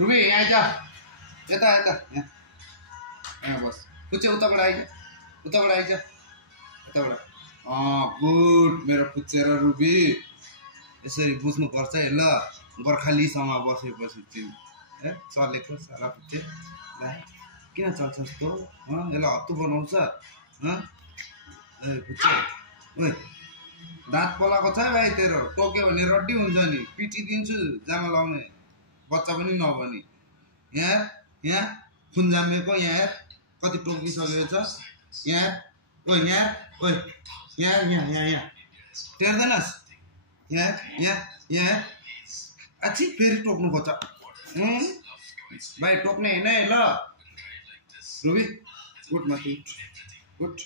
ruby यहाँ आइज यता यता यहाँ बस पुच्चे उताबाट आइज उताबाट आइज यताबाट गुड मेरो पुच्चे र रुबी यसरी बुझ्नुपर्छ है ल गोर्खालीसँग बसेपछि चाहिँ है चलेको सारा पुच्चे किन चल्छस् तँ यसलाई हत्तु बनाउँछ पुच्चे ओइ दाँत पलाएको छ है भाइ तेरो टोक्यो भने रड्डी हुन्छ नि पिटिदिन्छु जामा लाउने बच्चा पनि नबनी यहाँ खुन जामेको यहाँ कति टोकिसकेको छ यहाँ ओइ यहाँ टेर्दैनस् यहाँ अच्छी फेरि टोक्नु खोज्छ भाइ टोक्ने होइन है ल रुबी उठ माथि उठ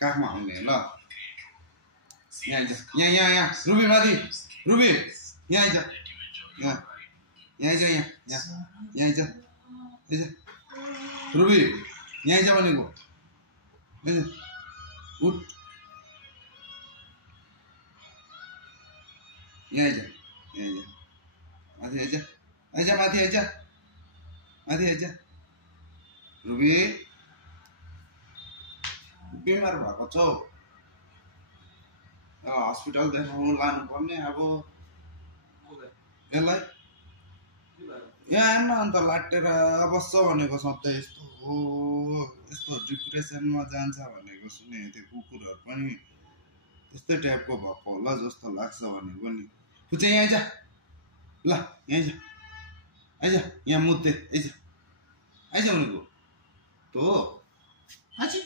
काखमा आउने ल यहाँ आइज यहाँ रुबी माथि रुबी यहाँ आइज यहाँ आइज यहाँ आइज रुबी यहाँ आइज भनेको उठ यहाँ आइज माथि आइज रुबी बिमार भएको छौ हस्पिटल देखाउनु लानुपर्ने अब यसलाई यहाँ आएन अन्त लाटेर बस्छ भनेको सधैँ यस्तो डिप्रेसनमा जान्छ भनेको सुने त्यो कुकुरहरू पनि त्यस्तै टाइपको भएको होला जस्तो लाग्छ भनेको नि पुच्चे यहाँ आइज ल यहाँ आइज यहाँ मुद्दे आइज भनेको तो आछि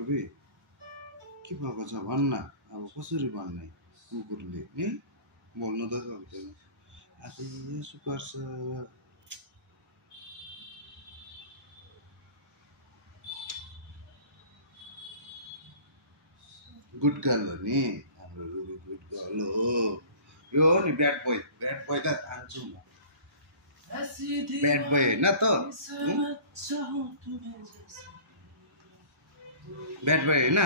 रुबी के भएको छ भन्न अब कसरी भन्ने कुकुरले बोल्नु त सक्दैन आफै यसो गर्छ गुड गर्ल हो नि हाम्रो रुबी गुड गर्ल हो यो हो नि ब्याड बोय त आन्छु म ब्याड बोय होइन त ब्याड बोय होइन